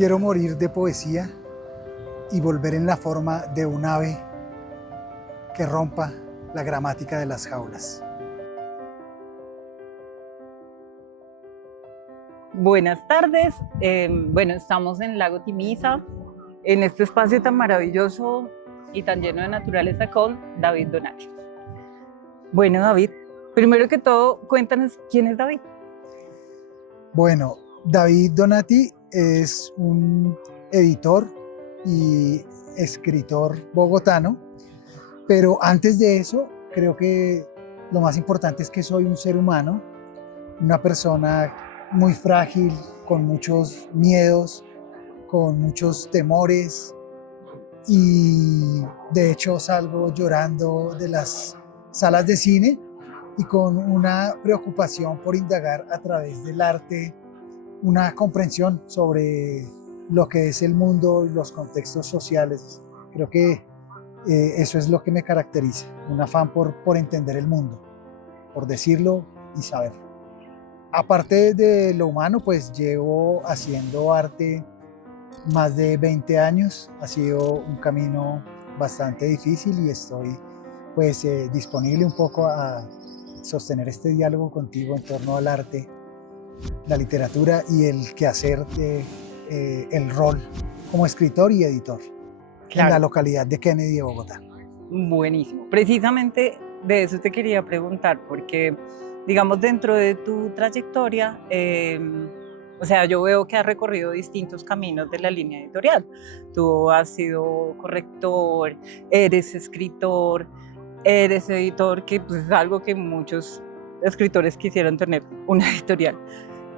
Quiero morir de poesía y volver en la forma de un ave que rompa la gramática de las jaulas. Buenas tardes, estamos en Lago Timisa, en este espacio tan maravilloso y tan lleno de naturaleza con David Donati. Bueno, David, primero que todo, cuéntanos quién es David. Bueno, David Donati es un editor y escritor bogotano, pero antes de eso, creo que lo más importante es que soy un ser humano, una persona muy frágil, con muchos miedos, con muchos temores, y de hecho salgo llorando de las salas de cine y con una preocupación por indagar a través del arte una comprensión sobre lo que es el mundo y los contextos sociales. Creo que eso es lo que me caracteriza, un afán por entender el mundo, por decirlo y saberlo. Aparte de lo humano, pues llevo haciendo arte más de 20 años. Ha sido un camino bastante difícil y estoy pues disponible un poco a sostener este diálogo contigo en torno al arte, la literatura y el quehacer de el rol como escritor y editor en la localidad de Kennedy, Bogotá. Buenísimo. Precisamente de eso te quería preguntar, porque digamos dentro de tu trayectoria, yo veo que has recorrido distintos caminos de la línea editorial. Tú has sido corrector, eres escritor, eres editor, que pues, es algo que muchos escritores quisieran tener, una editorial.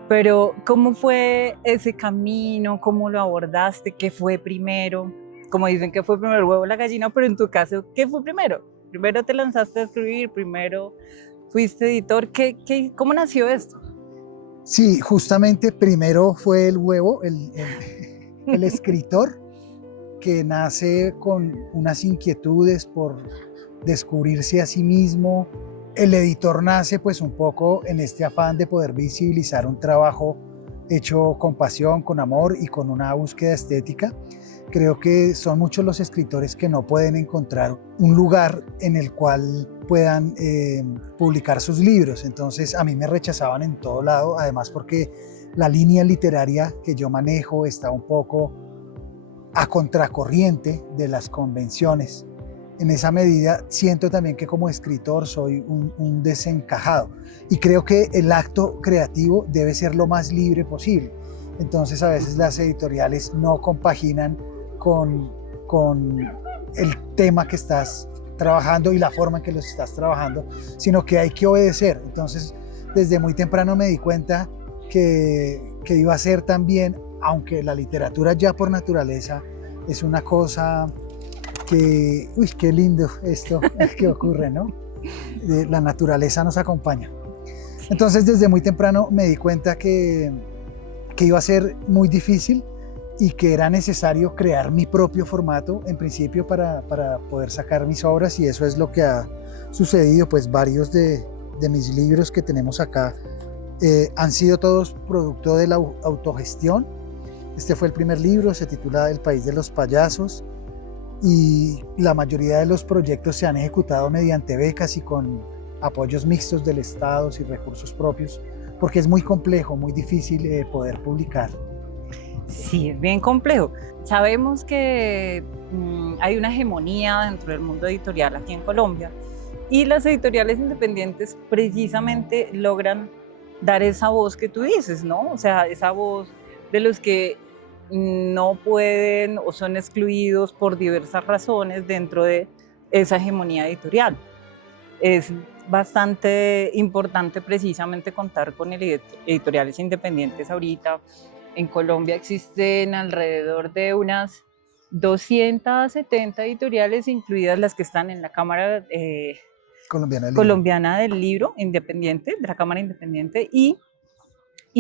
Pero ¿cómo fue ese camino? ¿Cómo lo abordaste? ¿Qué fue primero? Como dicen que fue primero el huevo o la gallina, pero en tu caso, ¿qué fue primero? ¿Primero te lanzaste a escribir? ¿Primero fuiste editor? ¿Cómo nació esto? Sí, justamente primero fue el huevo, el escritor, que nace con unas inquietudes por descubrirse a sí mismo. El editor nace pues un poco en este afán de poder visibilizar un trabajo hecho con pasión, con amor y con una búsqueda estética. Creo que son muchos los escritores que no pueden encontrar un lugar en el cual puedan publicar sus libros. Entonces a mí me rechazaban en todo lado, además porque la línea literaria que yo manejo está un poco a contracorriente de las convenciones. En esa medida siento también que como escritor soy un desencajado y creo que el acto creativo debe ser lo más libre posible. Entonces a veces las editoriales no compaginan con el tema que estás trabajando y la forma en que lo estás trabajando, sino que hay que obedecer. Entonces desde muy temprano me di cuenta que iba a ser también, aunque la literatura ya por naturaleza es una cosa que, uy, qué lindo esto que ocurre, ¿no? La naturaleza nos acompaña. Entonces desde muy temprano me di cuenta que iba a ser muy difícil y que era necesario crear mi propio formato en principio para poder sacar mis obras, y eso es lo que ha sucedido. Pues varios de mis libros que tenemos acá han sido todos producto de la autogestión. Este fue el primer libro, se titula El País de los Payasos, y la mayoría de los proyectos se han ejecutado mediante becas y con apoyos mixtos del Estado y recursos propios, porque es muy complejo, muy difícil poder publicar. Sí, es bien complejo. Sabemos que hay una hegemonía dentro del mundo editorial aquí en Colombia, y las editoriales independientes precisamente logran dar esa voz que tú dices, ¿no? O sea, esa voz de los que no pueden o son excluidos por diversas razones dentro de esa hegemonía editorial. Es bastante importante precisamente contar con editoriales independientes ahorita. En Colombia existen alrededor de unas 270 editoriales, incluidas las que están en la Cámara colombiana del Libro Independiente, de la Cámara Independiente, y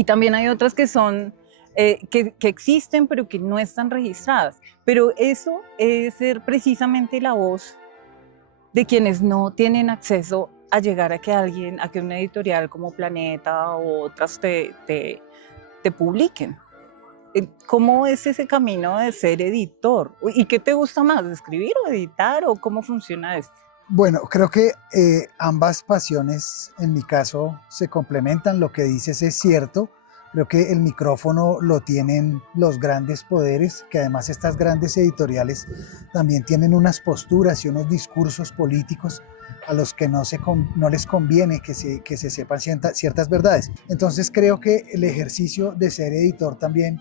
también hay otras que son que existen pero que no están registradas. Pero eso es ser precisamente la voz de quienes no tienen acceso a llegar a que una editorial como Planeta o otras te publiquen. ¿Cómo es ese camino de ser editor? ¿Y qué te gusta más, escribir o editar? ¿O cómo funciona esto? Bueno, creo que ambas pasiones en mi caso se complementan. Lo que dices es cierto. Creo que el micrófono lo tienen los grandes poderes, que además estas grandes editoriales también tienen unas posturas y unos discursos políticos a los que no les conviene que se sepan ciertas verdades. Entonces creo que el ejercicio de ser editor también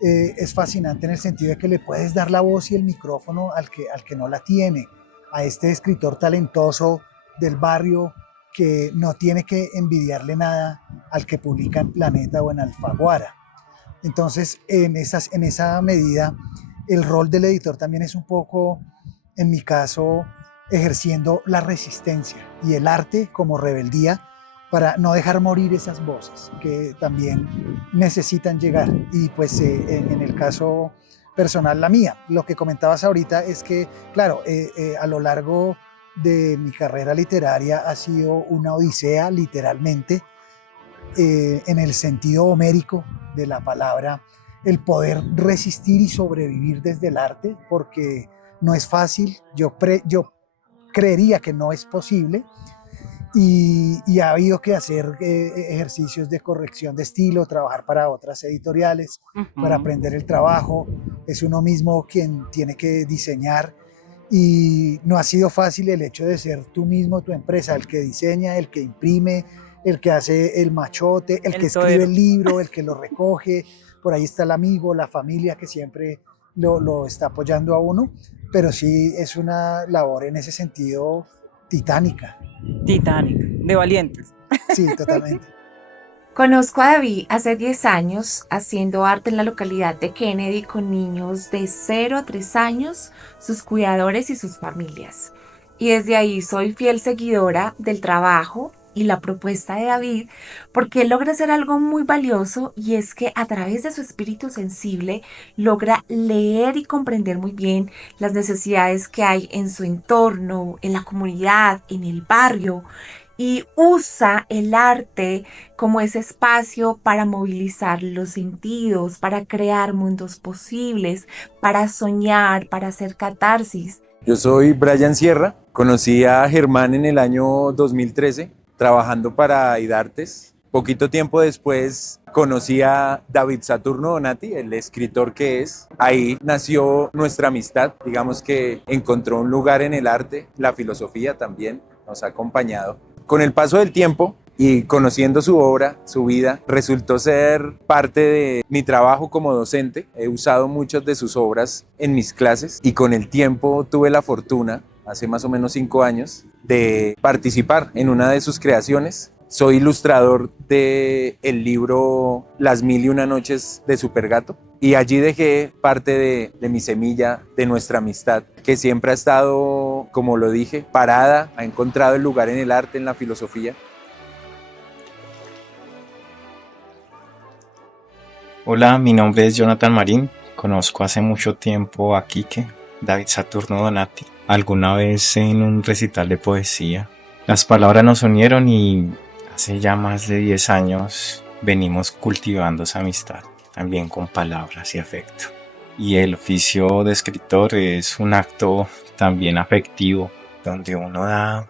es fascinante en el sentido de que le puedes dar la voz y el micrófono al que no la tiene, a este escritor talentoso del barrio que no tiene que envidiarle nada al que publica en Planeta o en Alfaguara. Entonces, en esa medida, el rol del editor también es un poco, en mi caso, ejerciendo la resistencia y el arte como rebeldía para no dejar morir esas voces que también necesitan llegar. Y pues en el caso personal, la mía, lo que comentabas ahorita es que, claro, a lo largo de mi carrera literaria ha sido una odisea, literalmente, en el sentido homérico de la palabra, el poder resistir y sobrevivir desde el arte, porque no es fácil, yo creería que no es posible, y ha habido que hacer ejercicios de corrección de estilo, trabajar para otras editoriales, para aprender el trabajo, es uno mismo quien tiene que diseñar, y no ha sido fácil el hecho de ser tú mismo, tu empresa, el que diseña, el que imprime, el que hace el machote, el que escribe el libro, el que lo recoge, por ahí está el amigo, la familia que siempre lo está apoyando a uno, pero sí es una labor en ese sentido titánica. Titánica, de valientes. Sí, totalmente. Conozco a David hace 10 años haciendo arte en la localidad de Kennedy con niños de 0 a 3 años, sus cuidadores y sus familias. Y desde ahí soy fiel seguidora del trabajo y la propuesta de David porque él logra hacer algo muy valioso, y es que a través de su espíritu sensible logra leer y comprender muy bien las necesidades que hay en su entorno, en la comunidad, en el barrio, y usa el arte como ese espacio para movilizar los sentidos, para crear mundos posibles, para soñar, para hacer catarsis. Yo soy Brian Sierra, conocí a Germán en el año 2013 trabajando para IDARTES. Poquito tiempo después conocí a David Saturno Donati, el escritor que es. Ahí nació nuestra amistad, digamos que encontró un lugar en el arte, la filosofía también nos ha acompañado. Con el paso del tiempo y conociendo su obra, su vida, resultó ser parte de mi trabajo como docente. He usado muchas de sus obras en mis clases y con el tiempo tuve la fortuna, hace más o menos 5 años, de participar en una de sus creaciones. Soy ilustrador del libro Las 1001 noches de Supergato, y allí dejé parte de mi semilla, de nuestra amistad, que siempre ha estado, como lo dije, parada, ha encontrado el lugar en el arte, en la filosofía. Hola, mi nombre es Jonathan Marín. Conozco hace mucho tiempo a Quique, David Saturno Donati, alguna vez en un recital de poesía. Las palabras nos unieron y hace ya más de 10 años venimos cultivando esa amistad, también con palabras y afecto. Y el oficio de escritor es un acto también afectivo, donde uno da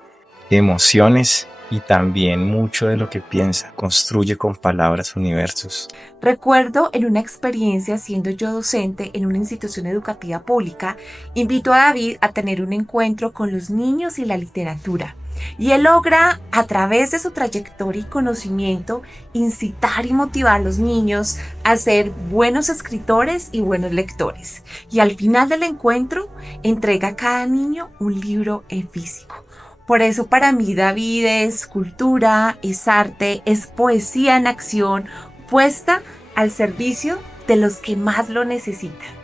emociones y también mucho de lo que piensa, construye con palabras universos. Recuerdo en una experiencia siendo yo docente en una institución educativa pública, invito a David a tener un encuentro con los niños y la literatura. Y él logra, a través de su trayectoria y conocimiento, incitar y motivar a los niños a ser buenos escritores y buenos lectores. Y al final del encuentro, entrega a cada niño un libro en físico. Por eso para mí David es cultura, es arte, es poesía en acción, puesta al servicio de los que más lo necesitan.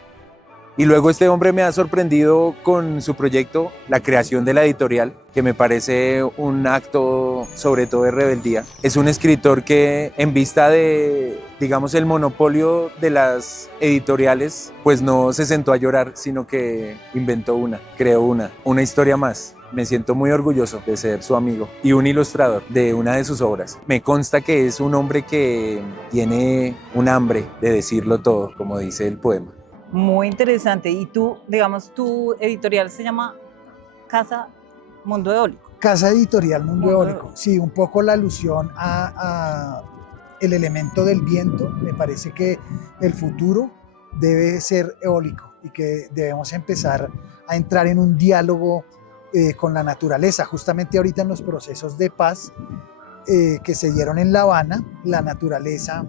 Y luego este hombre me ha sorprendido con su proyecto, la creación de la editorial, que me parece un acto sobre todo de rebeldía. Es un escritor que, en vista de, digamos, el monopolio de las editoriales, pues no se sentó a llorar, sino que inventó creó una historia más. Me siento muy orgulloso de ser su amigo y un ilustrador de una de sus obras. Me consta que es un hombre que tiene un hambre de decirlo todo, como dice el poema. Muy interesante. Y tú, digamos, tu editorial se llama Casa Mundo Eólico. Casa Editorial Mundo Mundo Eólico. Eólico. Sí, un poco la alusión a el elemento del viento. Me parece que el futuro debe ser eólico y que debemos empezar a entrar en un diálogo con la naturaleza. Justamente ahorita en los procesos de paz que se dieron en La Habana, la naturaleza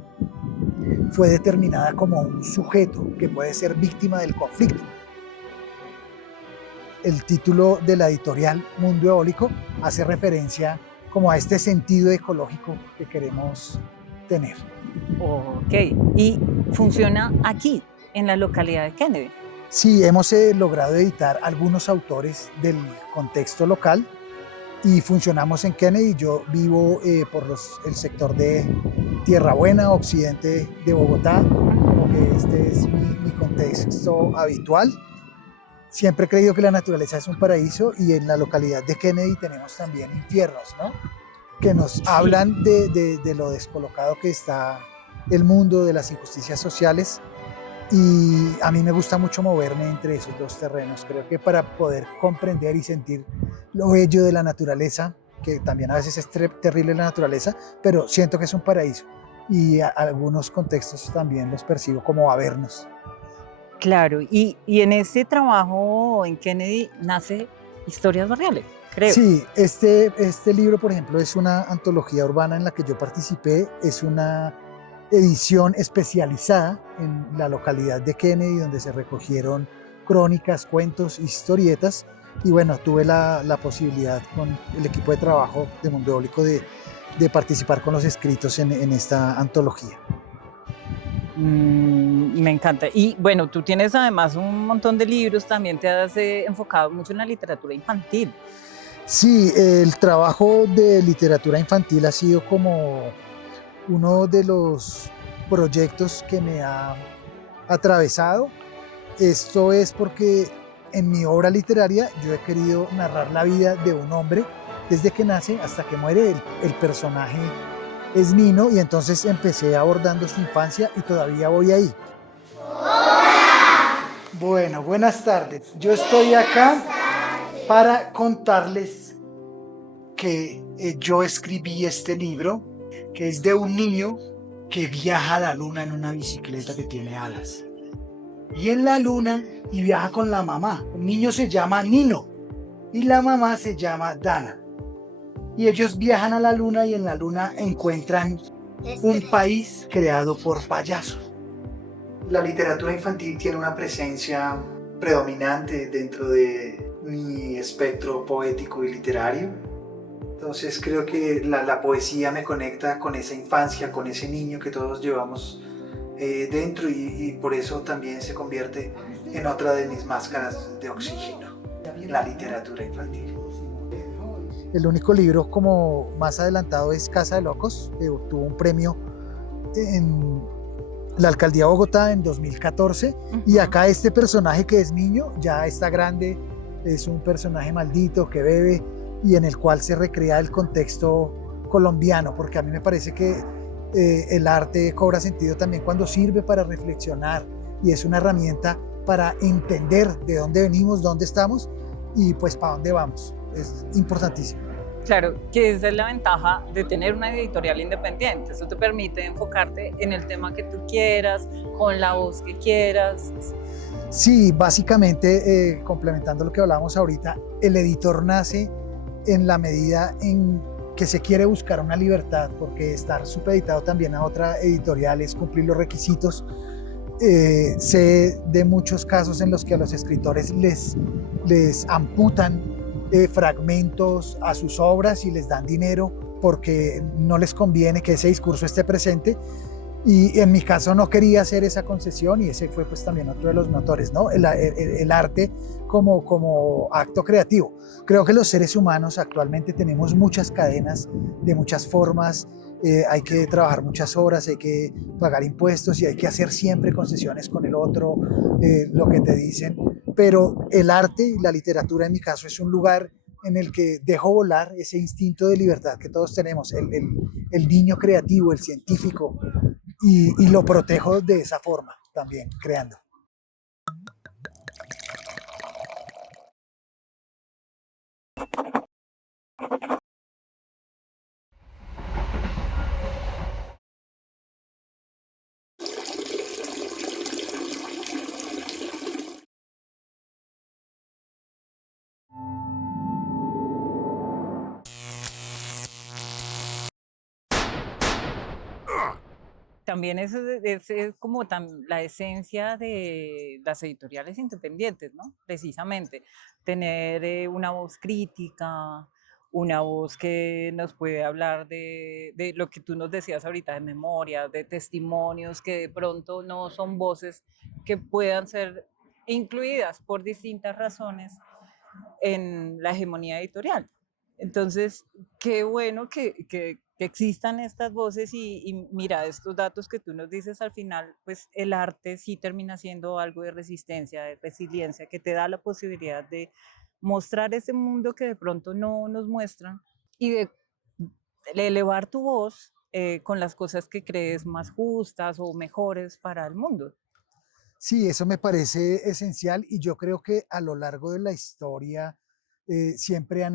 fue determinada como un sujeto que puede ser víctima del conflicto. El título de la editorial Mundo Eólico hace referencia como a este sentido ecológico que queremos tener. Ok. Y funciona aquí, en la localidad de Kennedy. Sí, hemos logrado editar algunos autores del contexto local y funcionamos en Kennedy. Yo vivo por el sector de Tierra Buena, occidente de Bogotá, como que este es mi contexto habitual. Siempre he creído que la naturaleza es un paraíso y en la localidad de Kennedy tenemos también infiernos, ¿no? Que nos hablan de lo descolocado que está el mundo, de las injusticias sociales. Y a mí me gusta mucho moverme entre esos dos terrenos. Creo que para poder comprender y sentir lo bello de la naturaleza, que también a veces es terrible la naturaleza, pero siento que es un paraíso. Y algunos contextos también los percibo como avernos. Claro, y en ese trabajo en Kennedy nace Historias Barriales, creo. Sí, este libro, por ejemplo, es una antología urbana en la que yo participé. Es una edición especializada en la localidad de Kennedy, donde se recogieron crónicas, cuentos, historietas. Y bueno, tuve la posibilidad con el equipo de trabajo de Mundo Eólico de participar con los escritos en esta antología. Me encanta. Y bueno, tú tienes además un montón de libros, también te has enfocado mucho en la literatura infantil. Sí, el trabajo de literatura infantil ha sido como uno de los proyectos que me ha atravesado. Esto es porque en mi obra literaria yo he querido narrar la vida de un hombre desde que nace hasta que muere. El personaje es Nino y entonces empecé abordando su infancia y todavía voy ahí. Bueno, buenas tardes. Yo estoy acá para contarles que yo escribí este libro, que es de un niño que viaja a la luna en una bicicleta que tiene alas. Y en la luna y viaja con la mamá. El niño se llama Nino y la mamá se llama Dana. Y ellos viajan a la luna y en la luna encuentran un país creado por payasos. La literatura infantil tiene una presencia predominante dentro de mi espectro poético y literario. Entonces creo que la poesía me conecta con esa infancia, con ese niño que todos llevamos dentro y por eso también se convierte en otra de mis máscaras de oxígeno, la literatura infantil. El único libro como más adelantado es Casa de Locos, que obtuvo un premio en la Alcaldía de Bogotá en 2014. Y acá este personaje que es niño ya está grande, es un personaje maldito que bebe y en el cual se recrea el contexto colombiano, porque a mí me parece que el arte cobra sentido también cuando sirve para reflexionar y es una herramienta para entender de dónde venimos, dónde estamos y pues para dónde vamos. Es importantísimo. Claro, que esa es la ventaja de tener una editorial independiente. Eso te permite enfocarte en el tema que tú quieras, con la voz que quieras. Sí, básicamente, complementando lo que hablábamos ahorita, el editor nace en la medida en que se quiere buscar una libertad, porque estar supeditado también a otra editorial es cumplir los requisitos. Sé de muchos casos en los que a los escritores les amputan fragmentos a sus obras y les dan dinero porque no les conviene que ese discurso esté presente. Y en mi caso no quería hacer esa concesión y ese fue pues también otro de los motores, ¿no? El arte como acto creativo. Creo que los seres humanos actualmente tenemos muchas cadenas de muchas formas, hay que trabajar muchas horas, hay que pagar impuestos y hay que hacer siempre concesiones con el otro, lo que te dicen. Pero el arte y la literatura en mi caso es un lugar en el que dejo volar ese instinto de libertad que todos tenemos, el niño creativo, el científico, y lo protejo de esa forma también, creando. También es como la esencia de las editoriales independientes, ¿no? Precisamente, tener una voz crítica, una voz que nos puede hablar de lo que tú nos decías ahorita, de memoria, de testimonios que de pronto no son voces que puedan ser incluidas por distintas razones en la hegemonía editorial. Entonces, qué bueno que existan estas voces y mira, estos datos que tú nos dices al final, pues el arte sí termina siendo algo de resistencia, de resiliencia, que te da la posibilidad de mostrar ese mundo que de pronto no nos muestran y de elevar tu voz con las cosas que crees más justas o mejores para el mundo. Sí, eso me parece esencial y yo creo que a lo largo de la historia siempre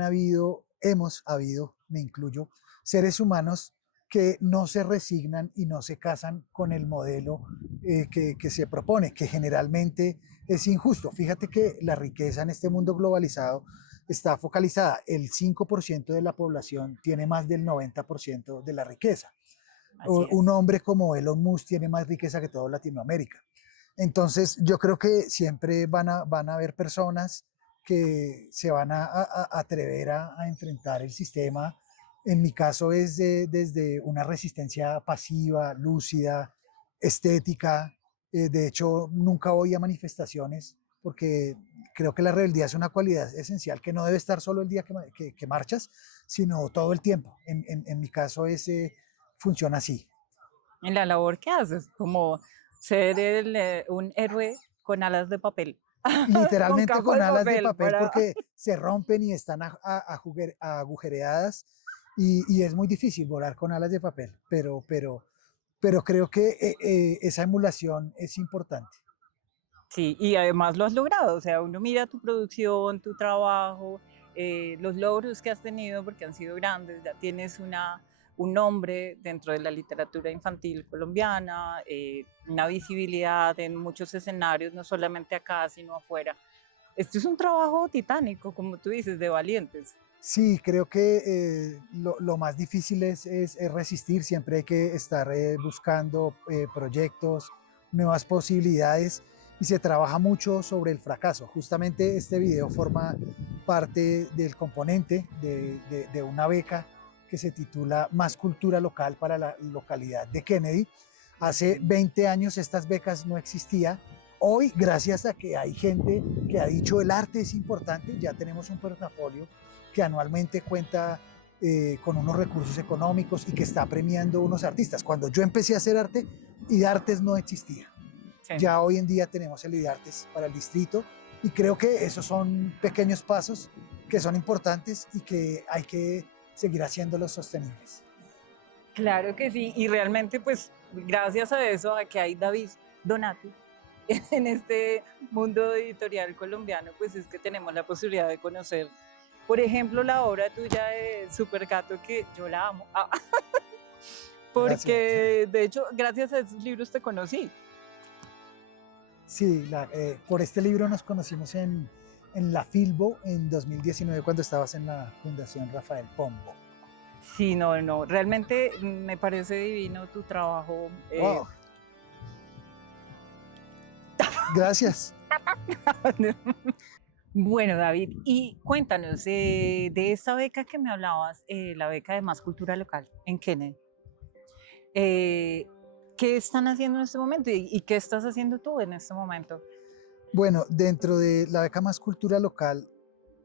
hemos habido, me incluyo, seres humanos que no se resignan y no se casan con el modelo que se propone, que generalmente es injusto. Fíjate que la riqueza en este mundo globalizado está focalizada. El 5% de la población tiene más del 90% de la riqueza. Un hombre como Elon Musk tiene más riqueza que toda Latinoamérica. Entonces, yo creo que siempre van a haber personas que se van a atrever a enfrentar el sistema. En mi caso es desde una resistencia pasiva, lúcida, estética. De hecho, nunca voy a manifestaciones porque creo que la rebeldía es una cualidad esencial que no debe estar solo el día que marchas, sino todo el tiempo. En mi caso funciona así. En la labor que haces, como ser un héroe con alas de papel. Con Literalmente capas con de alas de papel papel para... porque se rompen y están agujereadas y es muy difícil volar con alas de papel, pero creo que esa emulación es importante. Sí, y además lo has logrado, o sea, uno mira tu producción, tu trabajo, los logros que has tenido, porque han sido grandes, ya tienes un nombre dentro de la literatura infantil colombiana, una visibilidad en muchos escenarios, no solamente acá, sino afuera. Esto es un trabajo titánico, como tú dices, de valientes. Sí, creo que lo más difícil es resistir, siempre hay que estar buscando proyectos, nuevas posibilidades y se trabaja mucho sobre el fracaso. Justamente este video forma parte del componente de una beca que se titula Más Cultura Local para la localidad de Kennedy. Hace 20 años estas becas no existían. Hoy, gracias a que hay gente que ha dicho el arte es importante, ya tenemos un portafolio que anualmente cuenta con unos recursos económicos y que está premiando unos artistas. Cuando yo empecé a hacer arte, IDARTES no existía. Sí. Ya hoy en día tenemos el IDARTES para el distrito y creo que esos son pequeños pasos que son importantes y que hay que seguir haciéndolos sostenibles. Claro que sí, y realmente pues gracias a eso, a que hay David Donati en este mundo editorial colombiano, pues es que tenemos la posibilidad de conocer, por ejemplo, la obra tuya de Supergato, que yo la amo, porque de hecho gracias a esos libros te conocí. Sí, por este libro nos conocimos en la Filbo en 2019 cuando estabas en la Fundación Rafael Pombo. Sí, no, realmente me parece divino tu trabajo. Wow. Gracias. Bueno, David, y cuéntanos de esa beca que me hablabas, la beca de Más Cultura Local en Kennedy. ¿Qué están haciendo en este momento y qué estás haciendo tú en este momento? Bueno, dentro de la beca Más Cultura Local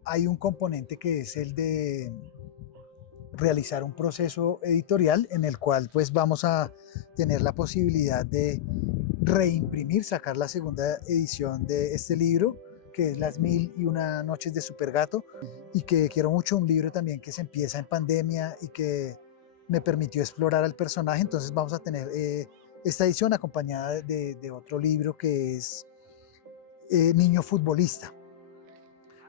hay un componente que es el de realizar un proceso editorial en el cual pues vamos a tener la posibilidad de reimprimir, sacar la segunda edición de este libro que es Las 1001 Noches de Supergato, y que quiero mucho, un libro también que se empieza en pandemia y que me permitió explorar al personaje. Entonces vamos a tener esta edición acompañada de otro libro que es Niño Futbolista.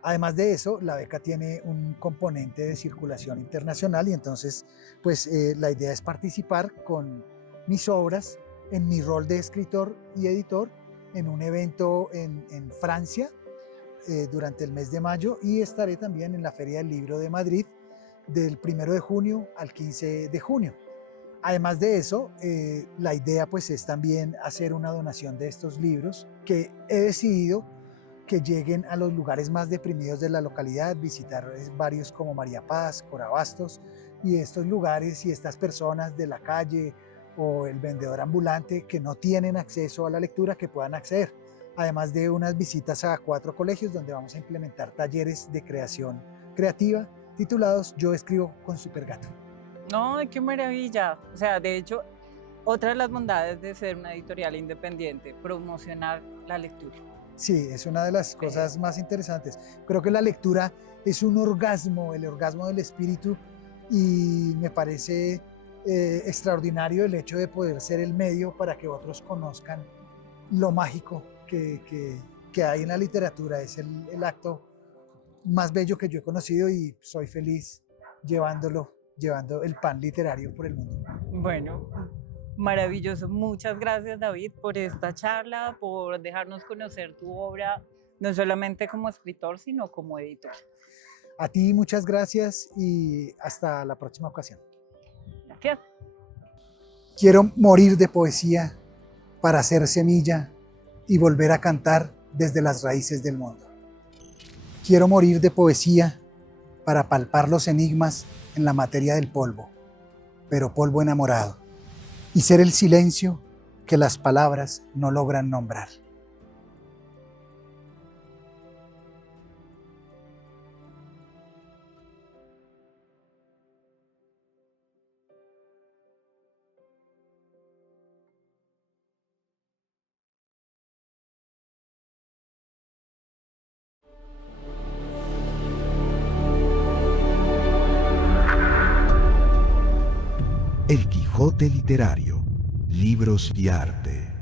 Además de eso, la beca tiene un componente de circulación internacional y entonces pues la idea es participar con mis obras en mi rol de escritor y editor en un evento en Francia durante el mes de mayo, y estaré también en la Feria del Libro de Madrid del 1 de junio al 15 de junio. Además de eso, la idea pues es también hacer una donación de estos libros que he decidido que lleguen a los lugares más deprimidos de la localidad, visitar varios como María Paz, Corabastos, y estos lugares y estas personas de la calle o el vendedor ambulante que no tienen acceso a la lectura, que puedan acceder. Además de unas visitas a 4 colegios donde vamos a implementar talleres de creación creativa titulados Yo escribo con Supergato. No, qué maravilla. O sea, de hecho, otra de las bondades de ser una editorial independiente, promocionar la lectura. Sí, es una de las cosas más interesantes. Creo que la lectura es un orgasmo, el orgasmo del espíritu, y me parece extraordinario el hecho de poder ser el medio para que otros conozcan lo mágico que hay en la literatura. Es el acto más bello que yo he conocido y soy feliz llevando el pan literario por el mundo. Bueno, maravilloso. Muchas gracias, David, por esta charla, por dejarnos conocer tu obra, no solamente como escritor, sino como editor. A ti muchas gracias y hasta la próxima ocasión. Gracias. Quiero morir de poesía para hacer semilla y volver a cantar desde las raíces del mundo. Quiero morir de poesía para palpar los enigmas en la materia del polvo, pero polvo enamorado, y ser el silencio que las palabras no logran nombrar. El Quijote Literario, libros y arte.